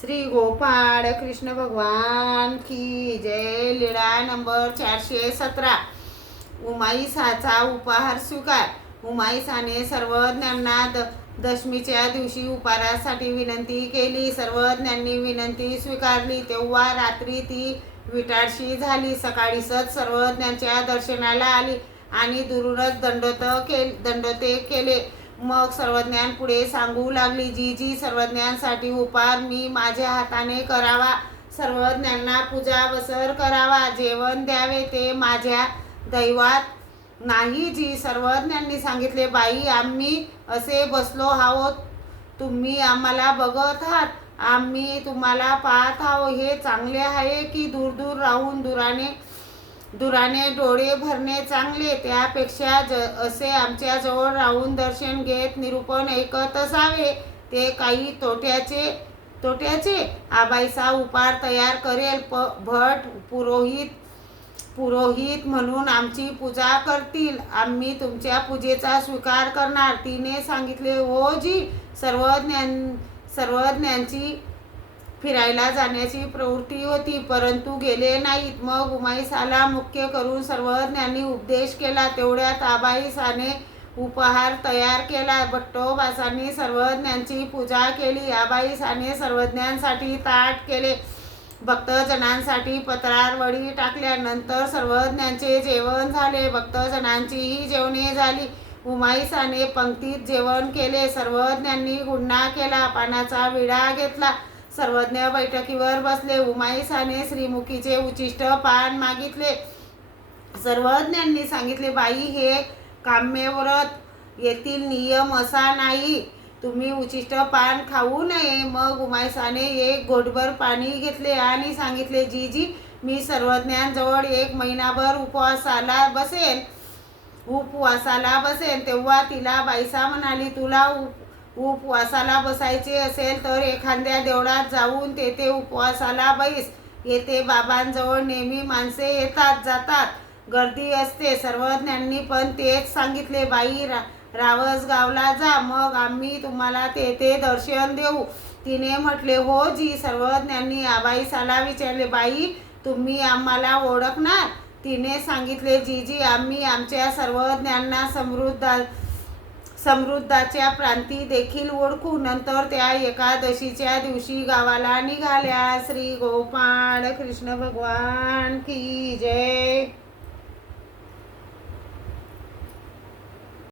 श्री गोपाळ कृष्ण भगवान की जय लीळा नंबर चारशे सतरा. उमाईसाचा उपहार स्वीकार. उमाईसाने सर्वज्ञांना द दशमीच्या दिवशी उपहारासाठी विनंती केली. सर्वज्ञांनी विनंती स्वीकारली. तेव्हा रात्री ती विटाळशी झाली. सकाळीच सर्वज्ञांच्या दर्शनाला आली आणि दुरूनच दंडोत के दंडोते केले. मग सर्वज्ञान पुढे सांगू लागली. जी जी सर्वज्ञांसाठी उपहार मी माझ्या हाताने करावा. सर्वज्ञांना पूजा बसर करावा. जेवण द्यावे ते माझ्या दैवात. नाही जी सर्वज्ञांनी सांगितले बाई आम्ही असे बसलो आहोत. तुम्ही आम्हाला बघत आहात. आम्ही तुम्हाला पाहत आहो हे चांगले आहे की दूर दूर राहून दुराने दुराने डोळे भरणे चांगले त्यापेक्षा ज असे आमच्याजवळ राहून दर्शन घेत निरूपण ऐकत असावे. ते काही तोट्याचे तोट्याचे? आबाईचा उपार तयार करेल प भट पुरोहित पुरोहित म्हणून आमची पूजा करतील. आम्ही तुमच्या पूजेचा स्वीकार करणार. तिने सांगितले हो जी सर्वज्ञान सर्वज्ञांची फिरायला जाण्याची प्रवृत्ती होती परंतु गेले नाहीत. मग उमाईसाला मुख्य करून सर्वज्ञांनी उपदेश केला. तेवढ्यात आबाईसाने उपहार तयार केला. भट्टोबासांनी सर्वज्ञांची पूजा केली. आबाईसाने सर्वज्ञांसाठी ताट केले. भक्तजनांसाठी पत्रार वडी टाकल्यानंतर सर्वज्ञांचे जेवण झाले. भक्तजनांचीही जेवणे झाली. उमाईसाने पंक्तीत जेवण केले. सर्वज्ञांनी गुन्हा केला. पानाचा विडा घेतला. सर्वज्ञ बैठकीवर बसले. उमाईसाने श्रीमुखीचे उचिष्ट पान मागितले. सर्वज्ञांनी सांगितले बाई हे काम्यव्रत येथील नियम असा नाही. तुम्ही उचिष्ट पान खाऊ नये. मग उमाईसाने एक घोटभर पाणी घेतले आणि सांगितले जी जी मी सर्वज्ञांजवळ एक महिनाभर उपवासाला बसेन. उपवासाला बसेन. तेव्हा तिला बाईसा म्हणाली तुला उप उपवासाला बसायचे असेल तर एखाद्या देवळात जाऊन तेथे उपवासाला बैस. येथे बाबांजवळ नेहमी माणसे येतात जातात. गर्दी असते सर्वज्ञांनी पण तेच सांगितले बाई रा रावस गावला जा मग आम्ही तुम्हाला तेथे दर्शन देऊ. तिने म्हटले हो जी. सर्वज्ञांनी आबाईसाला विचारले बाई तुम्ही आम्हाला ओळखणार? तिने सांगितले जी जी आम्ही आमच्या सर्वज्ञांना समृद्ध समृद्धाच्या प्रांती देखील ओळखू नंतर त्या एकादशीच्या दिवशी गावाला निघाल्या. श्री गोपाळ कृष्ण भगवान की